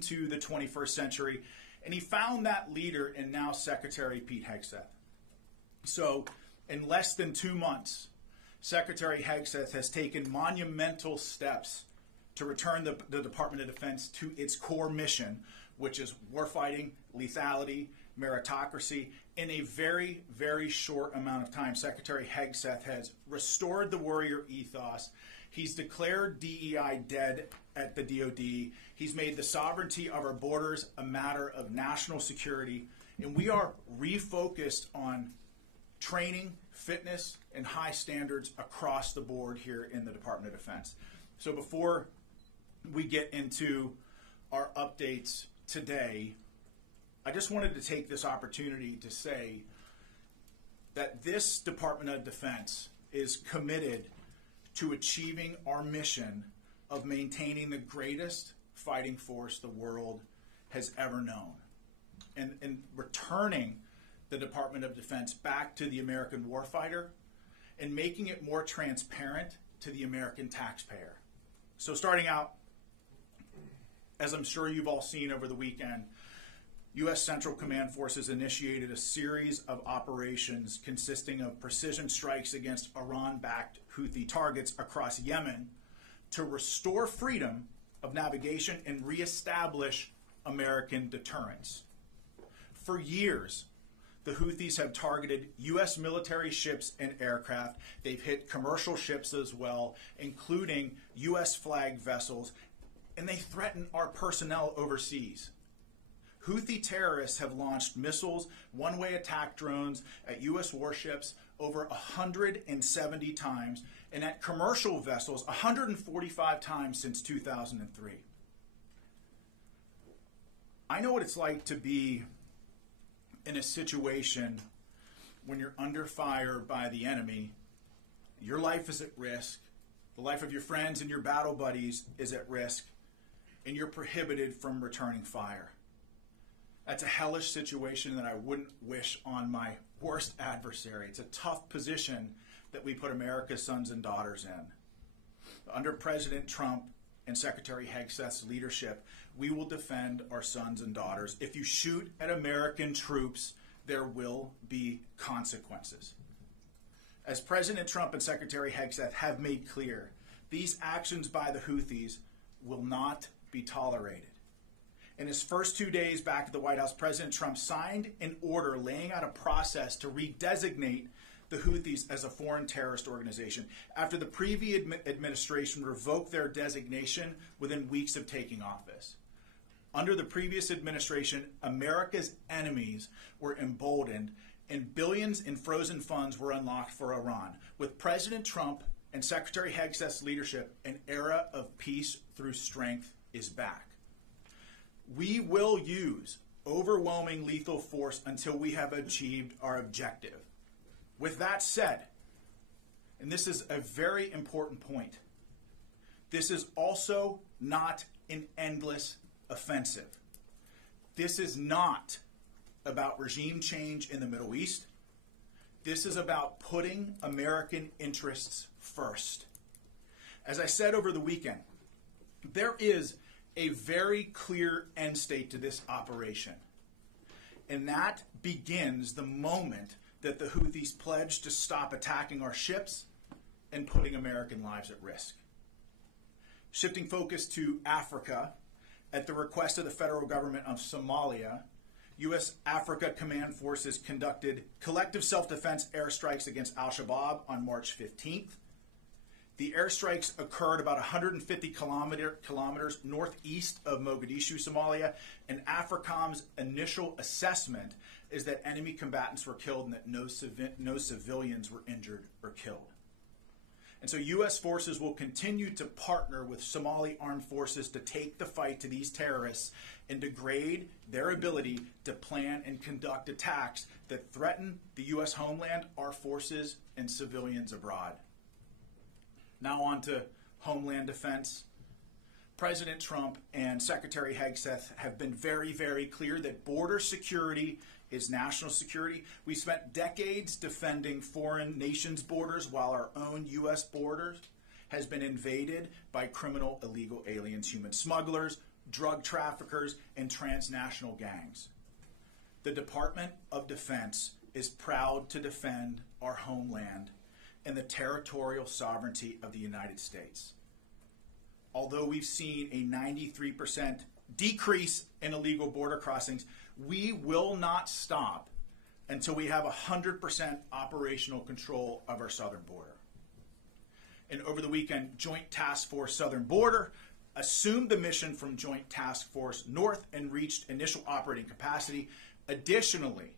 to the 21st century, and he found that leader in now Secretary Pete Hegseth. So in less than 2 months, Secretary Hegseth has taken monumental steps to return the Department of Defense to its core mission, which is warfighting, lethality, meritocracy. In a very, very short amount of time, Secretary Hegseth has restored the warrior ethos. He's declared DEI dead at the DoD. He's made the sovereignty of our borders a matter of national security. And we are refocused on training, fitness, and high standards across the board here in the Department of Defense. So before we get into our updates today, I just wanted to take this opportunity to say that this Department of Defense is committed to achieving our mission of maintaining the greatest fighting force the world has ever known, and returning the Department of Defense back to the American warfighter and making it more transparent to the American taxpayer. So starting out, as I'm sure you've all seen over the weekend, U.S. Central Command Forces initiated a series of operations consisting of precision strikes against Iran-backed Houthi targets across Yemen to restore freedom of navigation and reestablish American deterrence. For years, the Houthis have targeted U.S. military ships and aircraft. They've hit commercial ships as well, including U.S. flagged vessels, and they threaten our personnel overseas. Houthi terrorists have launched missiles, one-way attack drones at U.S. warships over 170 times, and at commercial vessels 145 times since 2003. I know what it's like to be in a situation when you're under fire by the enemy. Your life is at risk. The life of your friends and your battle buddies is at risk, and you're prohibited from returning fire. That's a hellish situation that I wouldn't wish on my worst adversary. It's a tough position that we put America's sons and daughters in. Under President Trump and Secretary Hegseth's leadership, we will defend our sons and daughters. If you shoot at American troops, there will be consequences. As President Trump and Secretary Hegseth have made clear, these actions by the Houthis will not be tolerated. In his first 2 days back at the White House, President Trump signed an order laying out a process to redesignate the Houthis as a foreign terrorist organization after the previous administration revoked their designation within weeks of taking office. Under the previous administration, America's enemies were emboldened and billions in frozen funds were unlocked for Iran. With President Trump and Secretary Hegseth's leadership, an era of peace through strength is back. We will use overwhelming lethal force until we have achieved our objective. With that said, and this is a very important point, this is also not an endless offensive. This is not about regime change in the Middle East. This is about putting American interests first. As I said over the weekend, there is a very clear end state to this operation. And that begins the moment that the Houthis pledge to stop attacking our ships and putting American lives at risk. Shifting focus to Africa, at the request of the federal government of Somalia, U.S. Africa Command Forces conducted collective self-defense airstrikes against al-Shabaab on March 15th. The airstrikes occurred about 150 kilometers northeast of Mogadishu, Somalia, and AFRICOM's initial assessment is that enemy combatants were killed and that no civilians were injured or killed. And so U.S. forces will continue to partner with Somali armed forces to take the fight to these terrorists and degrade their ability to plan and conduct attacks that threaten the U.S. homeland, our forces, and civilians abroad. Now on to Homeland Defense. President Trump and Secretary Hegseth have been very, very clear that border security is national security. We spent decades defending foreign nations' borders while our own U.S. borders has been invaded by criminal illegal aliens, human smugglers, drug traffickers, and transnational gangs. The Department of Defense is proud to defend our homeland and the territorial sovereignty of the United States. Although we've seen a 93% decrease in illegal border crossings, we will not stop until we have 100% operational control of our southern border. And over the weekend, Joint Task Force Southern Border assumed the mission from Joint Task Force North and reached initial operating capacity. Additionally,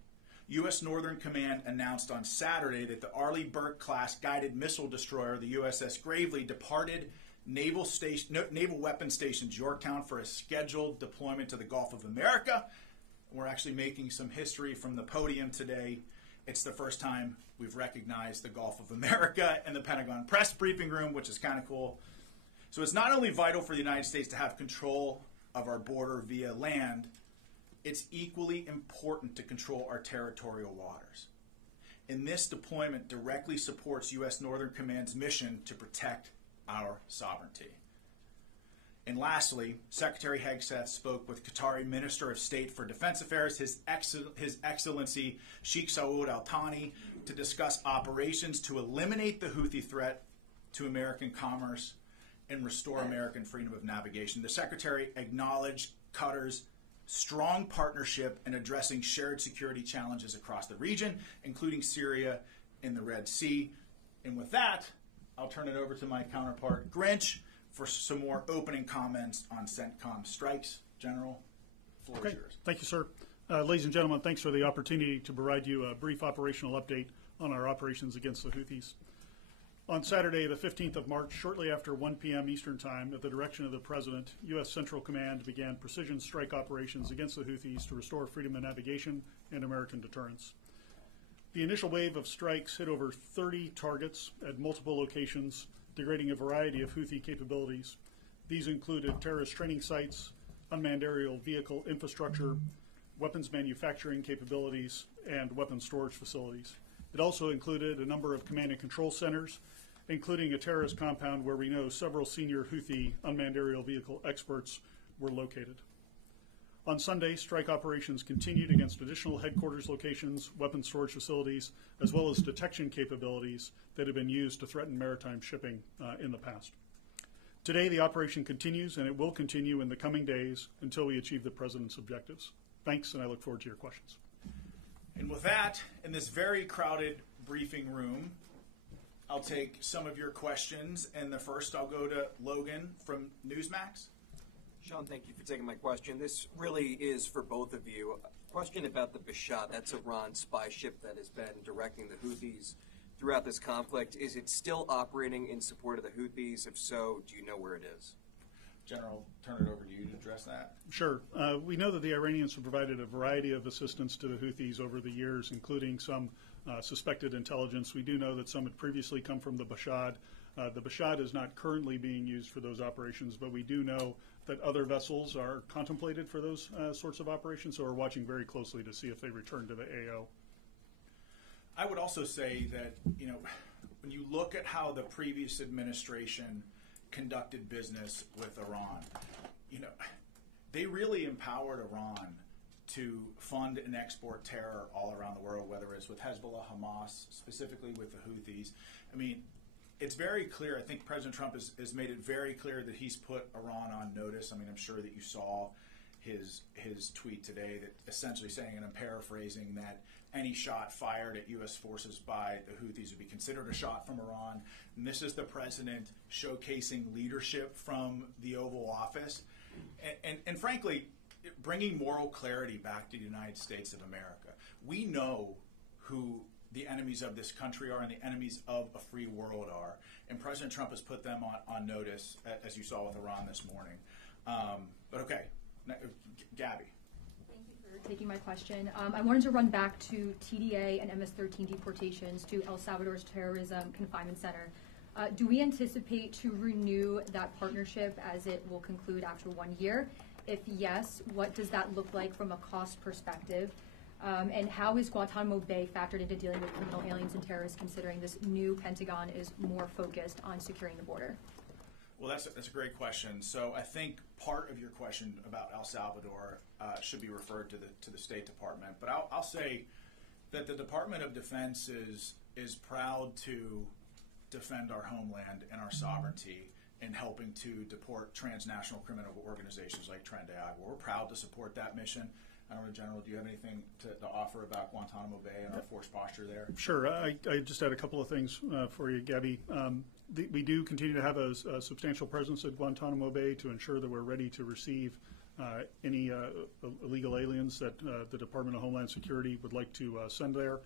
U.S. Northern Command announced on Saturday that the Arleigh Burke-class guided missile destroyer, the USS Gravely, departed Naval Weapons Station Yorktown for a scheduled deployment to the Gulf of America. We're actually making some history from the podium today. It's the first time we've recognized the Gulf of America in the Pentagon press briefing room, which is kind of cool. So it's not only vital for the United States to have control of our border via land, it's equally important to control our territorial waters. And this deployment directly supports U.S. Northern Command's mission to protect our sovereignty. And lastly, Secretary Hegseth spoke with Qatari Minister of State for Defense Affairs, His Excellency Sheikh Saud Al Thani, to discuss operations to eliminate the Houthi threat to American commerce and restore American freedom of navigation. The Secretary acknowledged Qatar's strong partnership in addressing shared security challenges across the region, including Syria and the Red Sea. And with that, I'll turn it over to my counterpart, Grinch, for some more opening comments on CENTCOM strikes. General, the floor is yours. Thank you, sir. Ladies and gentlemen, thanks for the opportunity to provide you a brief operational update on our operations against the Houthis. On Saturday, the 15th of March, shortly after 1 p.m. Eastern Time, at the direction of the President, U.S. Central Command began precision strike operations against the Houthis to restore freedom of navigation and American deterrence. The initial wave of strikes hit over 30 targets at multiple locations, degrading a variety of Houthi capabilities. These included terrorist training sites, unmanned aerial vehicle infrastructure, weapons manufacturing capabilities, and weapons storage facilities. It also included a number of command and control centers, including a terrorist compound where we know several senior Houthi unmanned aerial vehicle experts were located. On Sunday, strike operations continued against additional headquarters locations, weapons storage facilities, as well as detection capabilities that have been used to threaten maritime shipping in the past. Today, the operation continues, and it will continue in the coming days until we achieve the President's objectives. Thanks, and I look forward to your questions. And with that, in this very crowded briefing room, I'll take some of your questions, and the first I'll go to Logan from Newsmax. Sean, thank you for taking my question. This really is for both of you. A question about the Bashad, that's Iran's spy ship that has been directing the Houthis throughout this conflict. Is it still operating in support of the Houthis? If so, do you know where it is? General, turn it over to you to address that. Sure. We know that the Iranians have provided a variety of assistance to the Houthis over the years, including some suspected intelligence. We do know that some had previously come from the Bashad. The Bashad is not currently being used for those operations, but we do know that other vessels are contemplated for those sorts of operations, so we're watching very closely to see if they return to the AO. I would also say that, you know, when you look at how the previous administration conducted business with Iran, you know, they really empowered Iran to fund and export terror all around the world, whether it's with Hezbollah, Hamas, specifically with the Houthis. I mean, it's very clear. I think President Trump has made it very clear that he's put Iran on notice. I mean, I'm sure that you saw his tweet today that essentially saying, and I'm paraphrasing, that any shot fired at U.S. forces by the Houthis would be considered a shot from Iran. And this is the president showcasing leadership from the Oval Office. And frankly, bringing moral clarity back to the United States of America. We know who the enemies of this country are and the enemies of a free world are. And President Trump has put them on notice, as you saw with Iran this morning. But okay, Gabby. Thank you for taking my question. I wanted to run back to TDA and MS-13 deportations to El Salvador's Terrorism Confinement Center. Do we anticipate to renew that partnership as it will conclude after 1 year? If yes, what does that look like from a cost perspective? And how is Guantanamo Bay factored into dealing with criminal aliens and terrorists, considering this new Pentagon is more focused on securing the border? Well, that's a great question. So I think part of your question about El Salvador should be referred to the State Department. But I'll say that the Department of Defense is proud to defend our homeland and our sovereignty in helping to deport transnational criminal organizations like Tren de Agua. We're proud to support that mission. I don't know, General, do you have anything to offer about Guantanamo Bay and our force posture there? Sure. I just had a couple of things for you, Gabby. We do continue to have a substantial presence at Guantanamo Bay to ensure that we're ready to receive any illegal aliens that the Department of Homeland Security would like to send there.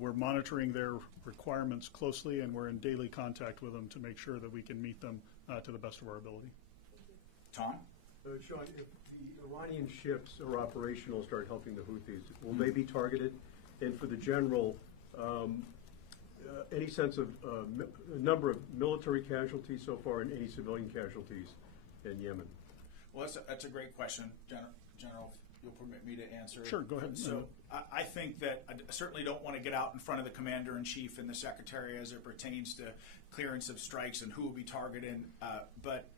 We're monitoring their requirements closely, and we're in daily contact with them to make sure that we can meet them to the best of our ability. Tom? Sean, if the Iranian ships are operational, start helping the Houthis, will they be targeted? And for the general, any sense of number of military casualties so far and any civilian casualties in Yemen? Well, that's a great question, General. If you'll permit me to answer it. Sure, go ahead. So I think that I certainly don't want to get out in front of the Commander-in-Chief and the Secretary as it pertains to clearance of strikes and who will be targeted, but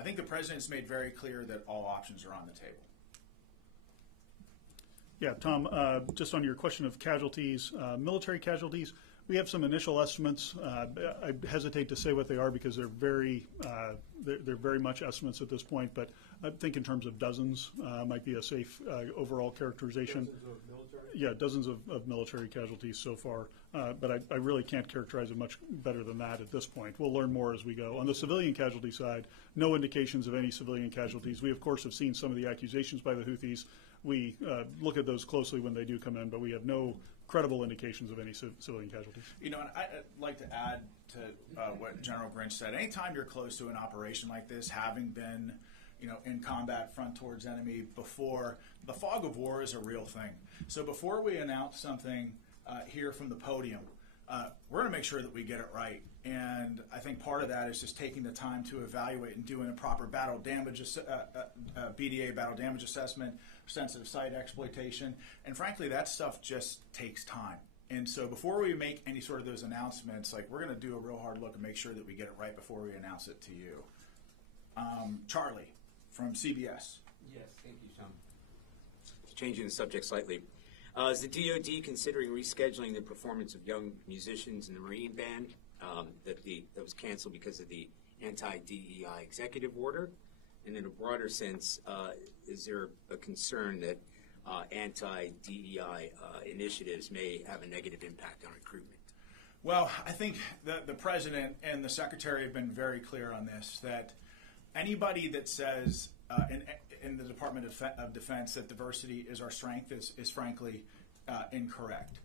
I think the President's made very clear that all options are on the table. Yeah, Tom, just on your question of casualties, military casualties, we have some initial estimates. I hesitate to say what they are because they're very much estimates at this point, but I think in terms of dozens might be a safe overall characterization. Dozens of military? Yeah, dozens of military casualties so far, but I really can't characterize it much better than that at this point. We'll learn more as we go. On the civilian casualty side, no indications of any civilian casualties. We, of course, have seen some of the accusations by the Houthis. We look at those closely when they do come in, but we have no credible indications of any civilian casualties. You know, and I'd like to add to what General Grinch said. Anytime you're close to an operation like this, having been, in combat front towards enemy before, the fog of war is a real thing. So before we announce something here from the podium, we're going to make sure that we get it right. And I think part of that is just taking the time to evaluate and doing a proper battle damage, BDA battle damage assessment, sensitive site exploitation. And frankly, that stuff just takes time. And so before we make any sort of those announcements, we're going to do a real hard look and make sure that we get it right before we announce it to you. Charlie from CBS. Yes, thank you, Sean. Changing the subject slightly. Is the DoD considering rescheduling the performance of young musicians in the Marine Band that was canceled because of the anti-DEI executive order? And in a broader sense, is there a concern that anti-DEI initiatives may have a negative impact on recruitment? Well, I think that the President and the Secretary have been very clear on this, that anybody that says in the Department of Defense that diversity is our strength is frankly incorrect.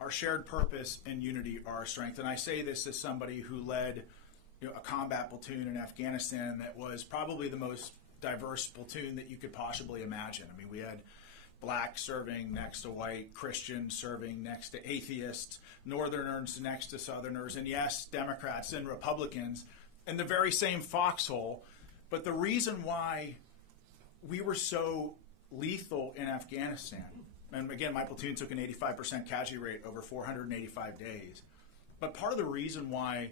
Our shared purpose and unity are our strength. And I say this as somebody who led a combat platoon in Afghanistan that was probably the most diverse platoon that you could possibly imagine. I mean, we had blacks serving next to white, Christians serving next to atheists, Northerners next to Southerners, and yes, Democrats and Republicans in the very same foxhole. But the reason why we were so lethal in Afghanistan, and again, my platoon took an 85% casualty rate over 485 days, but part of the reason why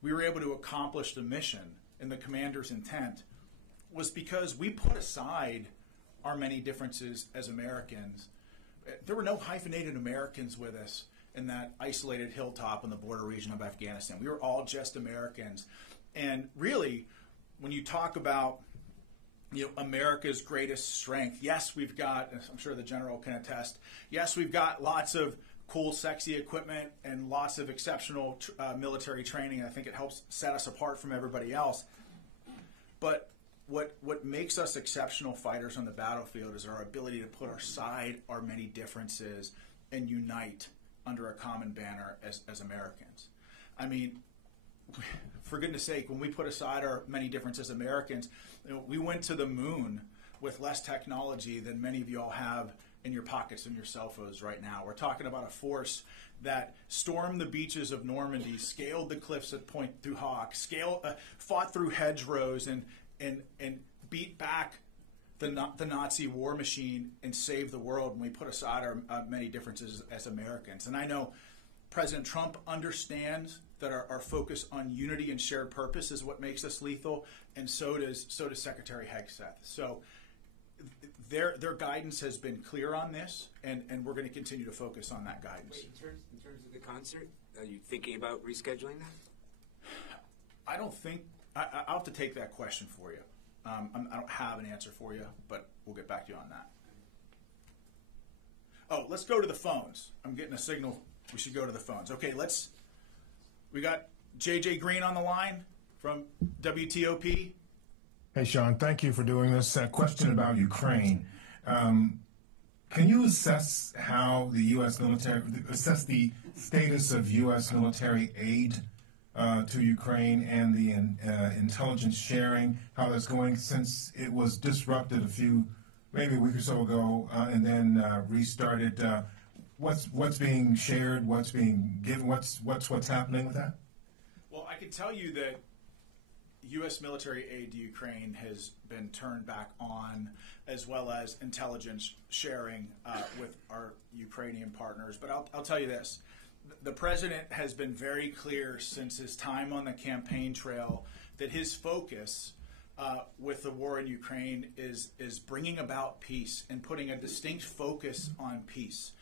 we were able to accomplish the mission and the commander's intent was because we put aside our many differences as Americans. There were no hyphenated Americans with us in that isolated hilltop in the border region of Afghanistan. We were all just Americans. And really, when you talk about America's greatest strength, yes, we've got, I'm sure the General can attest, yes, we've got lots of cool, sexy equipment and lots of exceptional military training. I think it helps set us apart from everybody else. But what makes us exceptional fighters on the battlefield is our ability to put aside our many differences and unite under a common banner as Americans. I mean, for goodness sake, when we put aside our many differences as Americans, we went to the moon with less technology than many of you all have in your pockets and your cell phones right now. We're talking about a force that stormed the beaches of Normandy, scaled the cliffs at Pointe du Hoc, fought through hedgerows, and beat back the Nazi war machine and saved the world when we put aside our many differences as Americans. And I know President Trump understands that are focused on unity and shared purpose is what makes us lethal, and so does Secretary Hegseth. So their guidance has been clear on this, and we're going to continue to focus on that guidance. Wait, in terms of the concert, are you thinking about rescheduling that? I don't think I'll have to take that question for you. I don't have an answer for you, but we'll get back to you on that. Oh, let's go to the phones. I'm getting a signal. We should go to the phones. Okay, we got JJ Green on the line from WTOP. Hey, Sean, thank you for doing this. Question about Ukraine. Can you assess how the U.S. military, assess the status of U.S. military aid to Ukraine and the intelligence sharing, how that's going since it was disrupted maybe a week or so ago, and then restarted? What's being shared? What's being given? What's happening with that? Well, I can tell you that U.S. military aid to Ukraine has been turned back on, as well as intelligence sharing with our Ukrainian partners. But I'll tell you this. The president has been very clear since his time on the campaign trail that his focus with the war in Ukraine is bringing about peace and putting a distinct focus on peace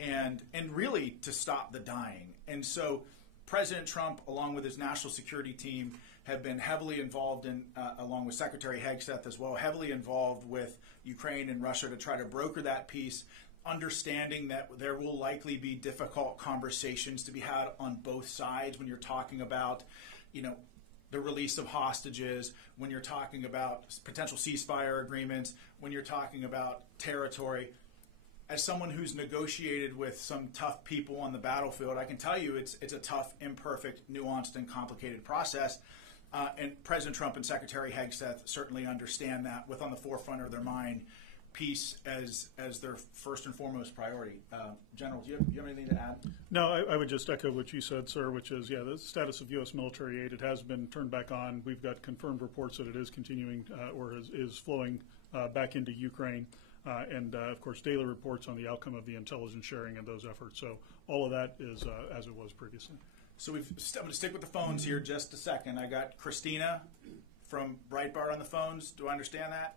and really to stop the dying. And so President Trump, along with his national security team, have been heavily involved in, along with Secretary Hegseth as well, heavily involved with Ukraine and Russia to try to broker that peace, understanding that there will likely be difficult conversations to be had on both sides when you're talking about, the release of hostages, when you're talking about potential ceasefire agreements, when you're talking about territory. As someone who's negotiated with some tough people on the battlefield, I can tell you it's a tough, imperfect, nuanced, and complicated process. And President Trump and Secretary Hegseth certainly understand that, with on the forefront of their mind peace as their first and foremost priority. General, do you have anything to add? No, I would just echo what you said, sir, which is, the status of U.S. military aid, it has been turned back on. We've got confirmed reports that it is continuing or is flowing back into Ukraine. And, of course, daily reports on the outcome of the intelligence sharing and those efforts. So all of that is as it was previously. So I'm going to stick with the phones here just a second. I got Christina from Breitbart on the phones. Do I understand that?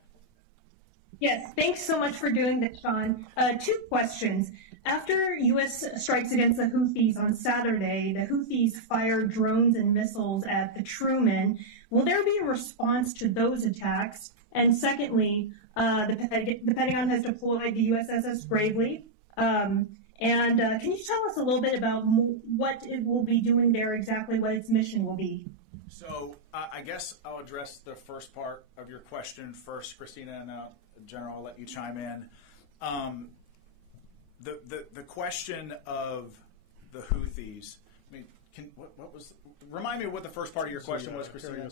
Yes, thanks so much for doing this, Sean. Two questions. After U.S. strikes against the Houthis on Saturday, the Houthis fired drones and missiles at the Truman. Will there be a response to those attacks? And secondly, the Pentagon has deployed the USS Bravely. Can you tell us a little bit about what it will be doing there, exactly what its mission will be? So I guess I'll address the first part of your question first, Christina, and General, I'll let you chime in. The question of the Houthis. I mean, remind me what the first part of your question was, Christina?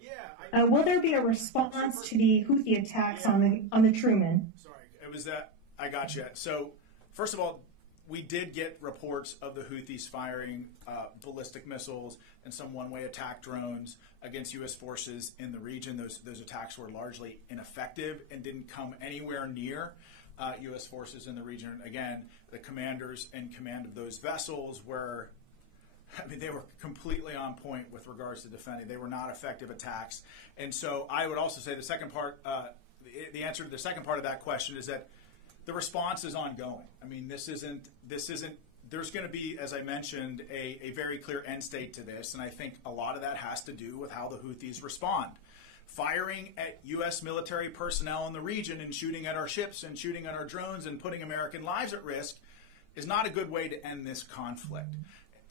Yeah. Will there be a response to the Houthi attacks on the Truman? Sorry, it was that. I got you. So, first of all, we did get reports of the Houthis firing ballistic missiles and some one-way attack drones against U.S. forces in the region. Those attacks were largely ineffective and didn't come anywhere near U.S. forces in the region. Again, the commanders in command of those vessels they were completely on point with regards to defending. They were not effective attacks. And so I would also say the second part, the answer to the second part of that question is that the response is ongoing. I mean, this isn't, there's going to be, as I mentioned, a very clear end state to this. And I think a lot of that has to do with how the Houthis respond. Firing at U.S. military personnel in the region and shooting at our ships and shooting at our drones and putting American lives at risk is not a good way to end this conflict.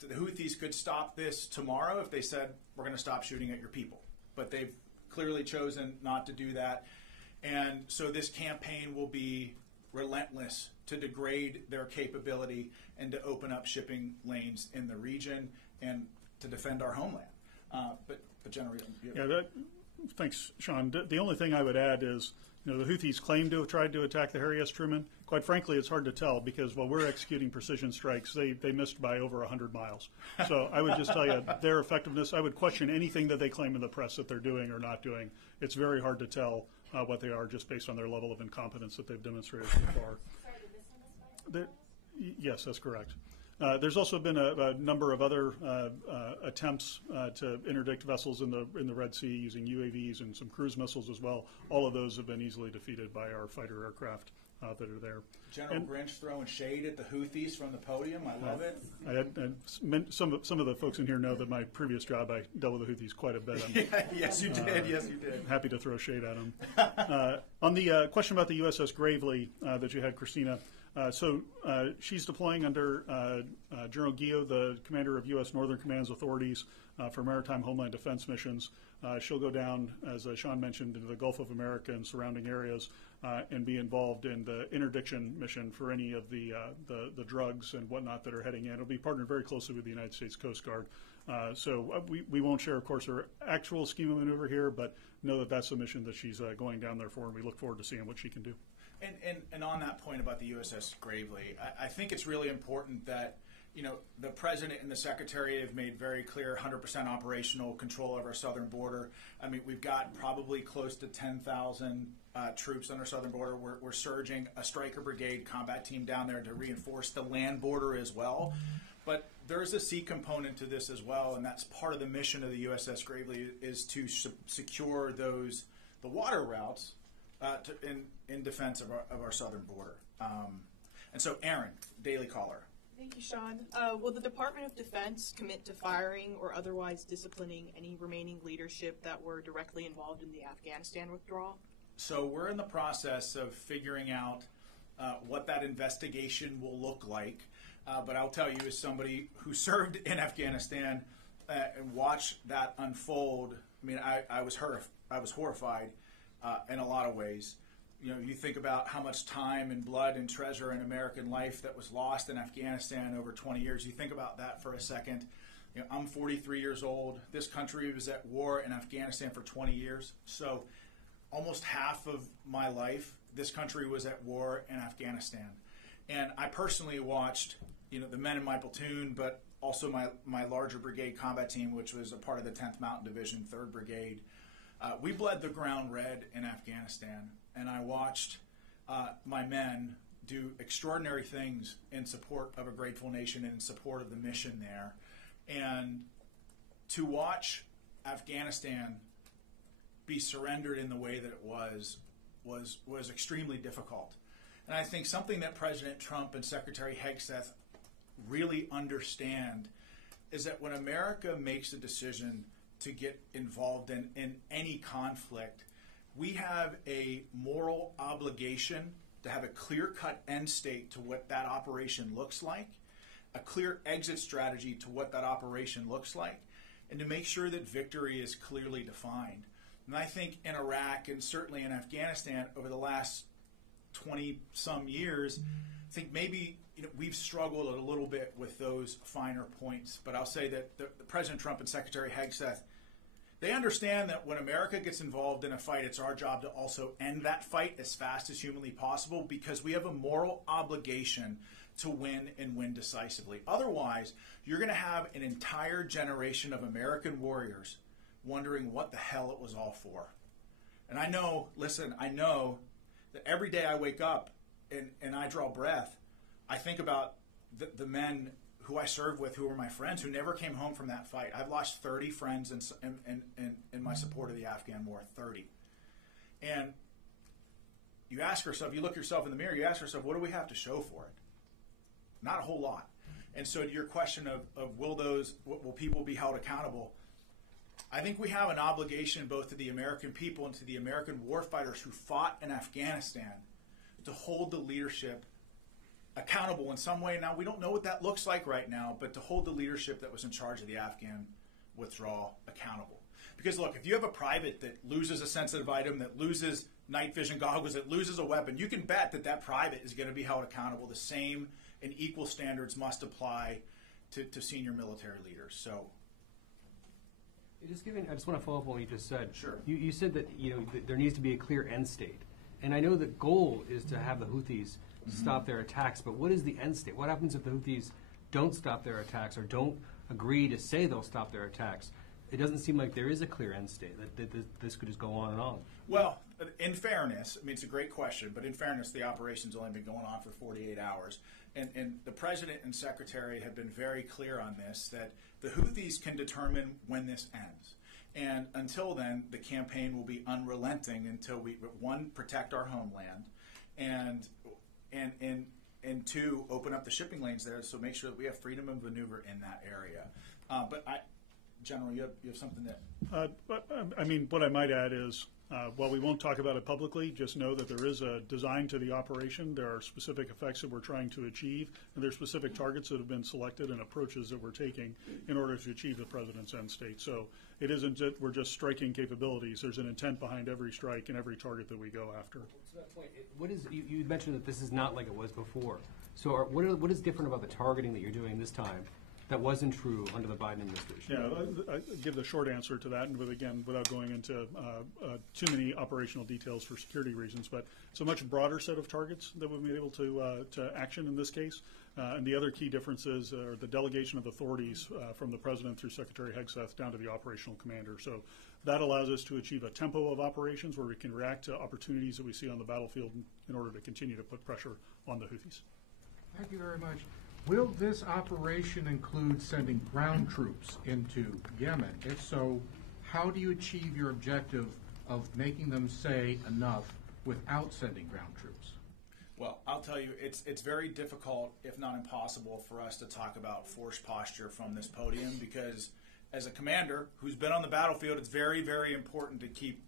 The Houthis could stop this tomorrow if they said, we're going to stop shooting at your people. But they've clearly chosen not to do that. And so this campaign will be relentless to degrade their capability and to open up shipping lanes in the region and to defend our homeland. But General, thanks, Sean. The only thing I would add is, the Houthis claim to have tried to attack the Harry S. Truman. Quite frankly, it's hard to tell because while we're executing precision strikes, they missed by over 100 miles. So I would just tell you their effectiveness, I would question anything that they claim in the press that they're doing or not doing. It's very hard to tell what they are just based on their level of incompetence that they've demonstrated so far. Sorry, Yes, that's correct. There's also been a number of other attempts to interdict vessels in the Red Sea using UAVs and some cruise missiles as well. All of those have been easily defeated by our fighter aircraft that are there. General Grinch throwing shade at the Houthis from the podium. I love it. Some of the folks in here know that my previous job, I dealt with the Houthis quite a bit. Yes, you did. Yes, you did. Happy to throw shade at them. On the question about the USS Gravely that you had, Christina, so she's deploying under General Guillot, the commander of U.S. Northern Command's authorities for maritime homeland defense missions. She'll go down, as Sean mentioned, into the Gulf of America and surrounding areas and be involved in the interdiction mission for any of the drugs and whatnot that are heading in. It'll be partnered very closely with the United States Coast Guard. So we won't share, of course, her actual scheme of maneuver here, but know that that's the mission that she's going down there for, and we look forward to seeing what she can do. And on that point about the USS Gravely, I think it's really important that, you know, the President and the Secretary have made very clear 100% operational control of our southern border. I mean, we've got probably close to 10,000 troops on our southern border. We're surging a Stryker Brigade combat team down there to reinforce the land border as well. But there's a sea component to this as well, and that's part of the mission of the USS Gravely is to secure the water routes in defense of our southern border. And so, Aaron, Daily Caller. Thank you, Sean. Will the Department of Defense commit to firing or otherwise disciplining any remaining leadership that were directly involved in the Afghanistan withdrawal? So we're in the process of figuring out what that investigation will look like. But I'll tell you, as somebody who served in Afghanistan and watched that unfold, I mean, I was horrified in a lot of ways. You know, you think about how much time and blood and treasure and American life that was lost in Afghanistan over 20 years. You think about that for a second. You know, I'm 43 years old. This country was at war in Afghanistan for 20 years. So almost half of my life, this country was at war in Afghanistan. And I personally watched, you know, the men in my platoon, but also my larger brigade combat team, which was a part of the 10th Mountain Division, 3rd Brigade. We bled the ground red in Afghanistan. And I watched my men do extraordinary things in support of a grateful nation and in support of the mission there. And to watch Afghanistan be surrendered in the way that it was extremely difficult. And I think something that President Trump and Secretary Hegseth really understand is that when America makes a decision to get involved in any conflict, we have a moral obligation to have a clear-cut end state to what that operation looks like, a clear exit strategy to what that operation looks like, and to make sure that victory is clearly defined. And I think in Iraq and certainly in Afghanistan over the last 20-some years, I think maybe we've struggled a little bit with those finer points. But I'll say that the President Trump and Secretary Hegseth, they understand that when America gets involved in a fight, it's our job to also end that fight as fast as humanly possible because we have a moral obligation to win and win decisively. Otherwise, you're going to have an entire generation of American warriors wondering what the hell it was all for. And I know that every day I wake up and I draw breath, I think about the men who I served with, who were my friends, who never came home from that fight. I've lost 30 friends in my support of the Afghan war, 30. And you ask yourself, you look yourself in the mirror, you ask yourself, what do we have to show for it? Not a whole lot. And so to your question of will people be held accountable, I think we have an obligation both to the American people and to the American warfighters who fought in Afghanistan to hold the leadership accountable in some way. Now, we don't know what that looks like right now, but to hold the leadership that was in charge of the Afghan withdrawal accountable. Because, look, if you have a private that loses a sensitive item, that loses night vision goggles, that loses a weapon, you can bet that private is going to be held accountable. The same and equal standards must apply to senior military leaders. So, I just want to follow up on what you just said. Sure. You said that there needs to be a clear end state. And I know the goal is to have the Houthis stop their attacks, but what is the end state? What happens if the Houthis don't stop their attacks or don't agree to say they'll stop their attacks? it doesn't seem like there is a clear end state, that this could just go on and on. Well, in fairness, I mean, it's a great question, but in fairness, the operation's only been going on for 48 hours. And the president and secretary have been very clear on this, that the Houthis can determine when this ends. And until then, the campaign will be unrelenting until we, one, protect our homeland, and two, open up the shipping lanes there, so make sure that we have freedom of maneuver in that area. But General, you have something that... I mean, what I might add is, while we won't talk about it publicly, just know that there is a design to the operation. There are specific effects that we're trying to achieve, and there are specific targets that have been selected and approaches that we're taking in order to achieve the president's end state. So it isn't that we're just striking capabilities. There's an intent behind every strike and every target that we go after. To that point, you mentioned that this is not like it was before. So what is different about the targeting that you're doing this time that wasn't true under the Biden administration? Yeah, I give the short answer to that, and without going into too many operational details for security reasons, but it's a much broader set of targets that we've been able to action in this case. And the other key differences are the delegation of authorities from the president through Secretary Hegseth down to the operational commander. So that allows us to achieve a tempo of operations where we can react to opportunities that we see on the battlefield in order to continue to put pressure on the Houthis. Thank you very much. Will this operation include sending ground troops into Yemen? If so, how do you achieve your objective of making them say enough without sending ground troops? Well, I'll tell you, it's very difficult, if not impossible, for us to talk about force posture from this podium, because as a commander who's been on the battlefield, it's very, very important to keep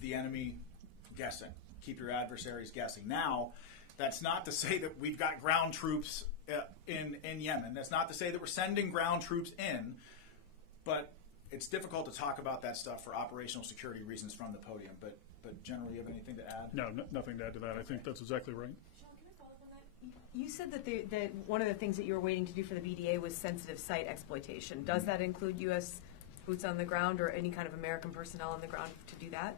the enemy guessing, keep your adversaries guessing. Now, that's not to say that we've got ground troops in Yemen. That's not to say that we're sending ground troops in, but it's difficult to talk about that stuff for operational security reasons from the podium. But General, you have anything to add? No, nothing to add to that. I think that's exactly right. Sean, can I follow up on that? You said that one of the things that you were waiting to do for the BDA was sensitive site exploitation. Does that include U.S. boots on the ground or any kind of American personnel on the ground to do that?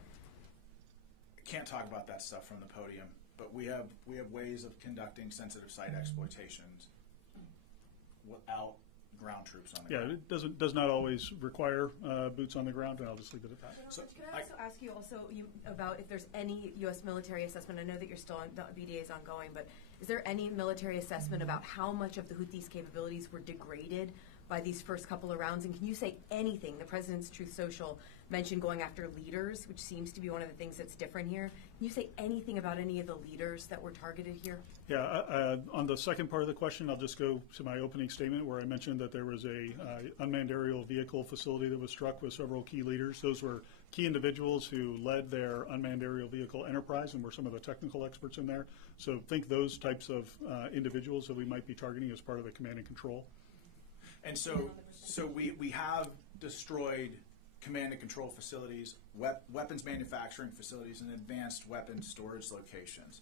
Can't talk about that stuff from the podium. But we have ways of conducting sensitive site exploitations without ground troops on the ground. Yeah, it does not always require boots on the ground, and I'll just leave it at that. So, can I also ask you about if there's any U.S. military assessment? I know that you're still on, the BDA is ongoing, but is there any military assessment about how much of the Houthis' capabilities were degraded by these first couple of rounds? And can you say anything? The President's Truth Social mentioned going after leaders, which seems to be one of the things that's different here. Can you say anything about any of the leaders that were targeted here? Yeah, on the second part of the question, I'll just go to my opening statement where I mentioned that there was a unmanned aerial vehicle facility that was struck with several key leaders. Those were key individuals who led their unmanned aerial vehicle enterprise and were some of the technical experts in there. So think those types of individuals that we might be targeting as part of the command and control. And so we have destroyed command and control facilities, weapons manufacturing facilities, and advanced weapons storage locations.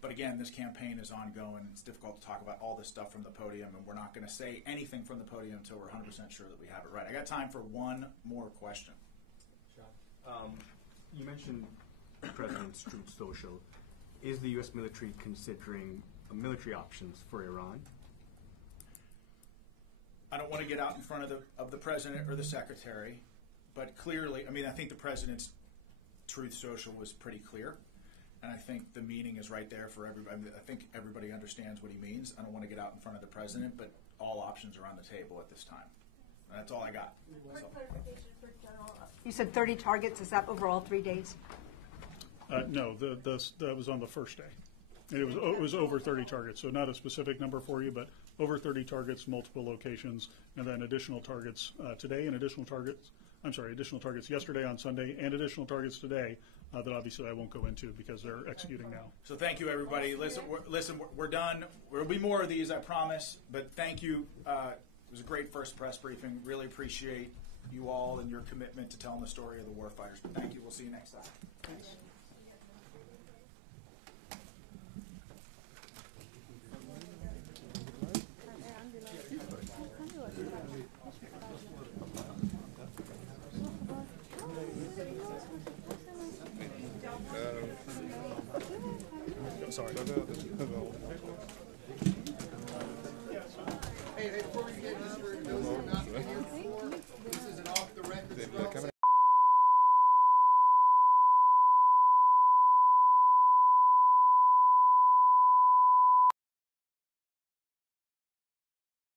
But again, this campaign is ongoing. It's difficult to talk about all this stuff from the podium, and we're not going to say anything from the podium until we're 100% sure that we have it right. I got time for one more question. You mentioned the President's Truth Social. Is the U.S. military considering military options for Iran? I don't want to get out in front of the President or the Secretary, but clearly, I mean, I think the President's Truth Social was pretty clear, and I think the meaning is right there for everybody. I mean, I think everybody understands what he means. I don't want to get out in front of the President, but all options are on the table at this time. And that's all I got. Quick clarification for General. You said 30 targets. Is that over all 3 days? No, that was on the first day. And it was over 30 targets, so not a specific number for you, but over 30 targets, multiple locations, and then additional targets today and additional targets yesterday on Sunday and additional targets today that obviously I won't go into because they're executing now. So thank you, everybody. Listen, we're done. There'll be more of these, I promise, but thank you. It was a great first press briefing. Really appreciate you all and your commitment to telling the story of the warfighters. But thank you. We'll see you next time. Thanks. Sorry.